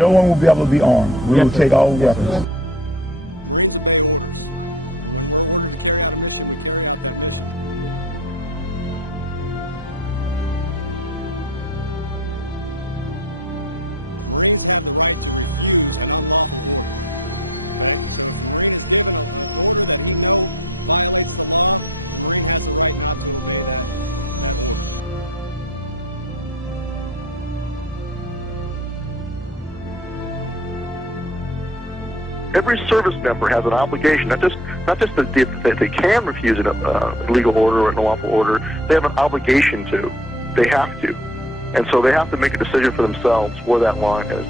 No one will be able to be armed. We will take all weapons. Every service member has an obligation, not just that they can refuse an illegal order or an unlawful order. They have an obligation to. They have to. And so they have to make a decision for themselves where that line is.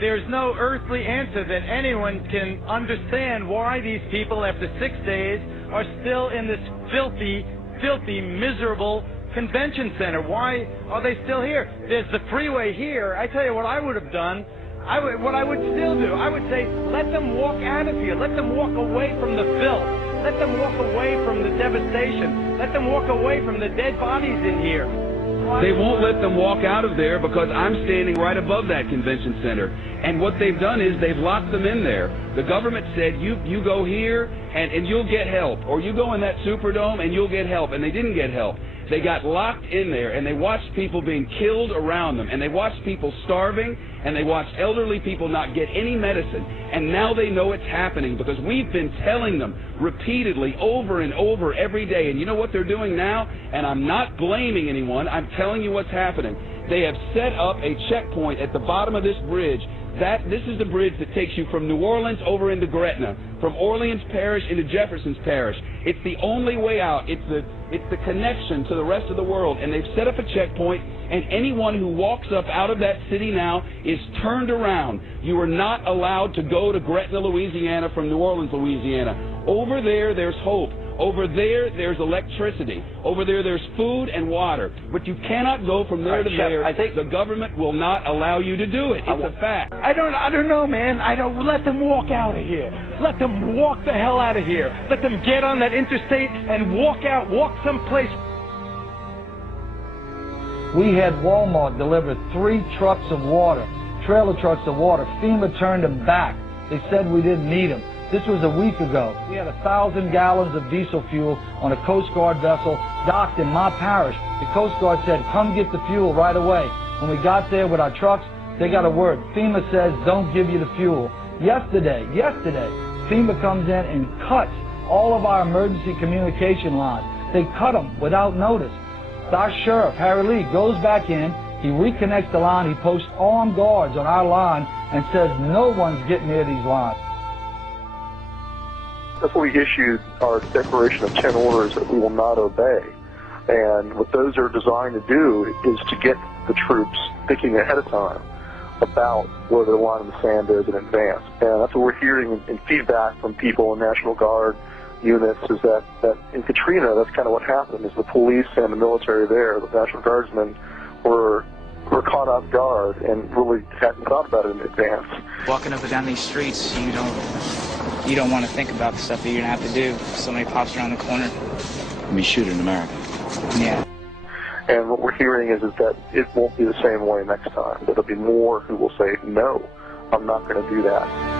There's no earthly answer that anyone can understand why these people, after 6 days, are still in this filthy, miserable convention center. Why are they still here? There's the freeway here. I tell you what I would have done. What I would still do, I would say, let them walk out of here. Let them walk away from the filth. Let them walk away from the devastation. Let them walk away from the dead bodies in here. They won't let them walk out of there because I'm standing right above that convention center. And what they've done is they've locked them in there. The government said, you go here and you'll get help. Or you go in that Superdome and you'll get help. And they didn't get help. They got locked in there, and they watched people being killed around them, and they watched people starving, and they watched elderly people not get any medicine. And now they know it's happening because we've been telling them repeatedly over and over every day. And you know what they're doing now? And I'm not blaming anyone. I'm telling you what's happening. They have set up a checkpoint at the bottom of this bridge. This is the bridge that takes you from New Orleans over into Gretna, from Orleans Parish into Jefferson's Parish. It's the only way out. It's the connection to the rest of the world. And they've set up a checkpoint, and anyone who walks up out of that city now is turned around. You are not allowed to go to Gretna, Louisiana from New Orleans, Louisiana. Over there, there's hope. Over there, there's electricity. Over there, there's food and water. But you cannot go from there to there. I think the government will not allow you to do it. It's a fact. I don't know, man. Let them walk out of here. Let them walk the hell out of here. Let them get on that interstate and walk someplace. We had Walmart deliver 3 trucks of water, trailer trucks of water. FEMA turned them back. They said we didn't need them. This was a week ago. We had 1,000 gallons of diesel fuel on a Coast Guard vessel docked in my parish. The Coast Guard said, come get the fuel right away. When we got there with our trucks, they got a word. FEMA says, don't give you the fuel. Yesterday, FEMA comes in and cuts all of our emergency communication lines. They cut them without notice. Our sheriff, Harry Lee, goes back in. He reconnects the line. He posts armed guards on our line and says no one's getting near these lines. That's why we issued our declaration of 10 orders that we will not obey. And what those are designed to do is to get the troops thinking ahead of time about where the line in the sand is in advance. And that's what we're hearing in feedback from people in National Guard units is that in Katrina, that's kind of what happened, is the police and the military there, the National Guardsmen, were caught off guard and really hadn't thought about it in advance. Walking up and down these streets, you don't want to think about the stuff that you're going to have to do if somebody pops around the corner. We shoot in America. Yeah. And what we're hearing is that it won't be the same way next time. There'll be more who will say, no, I'm not going to do that.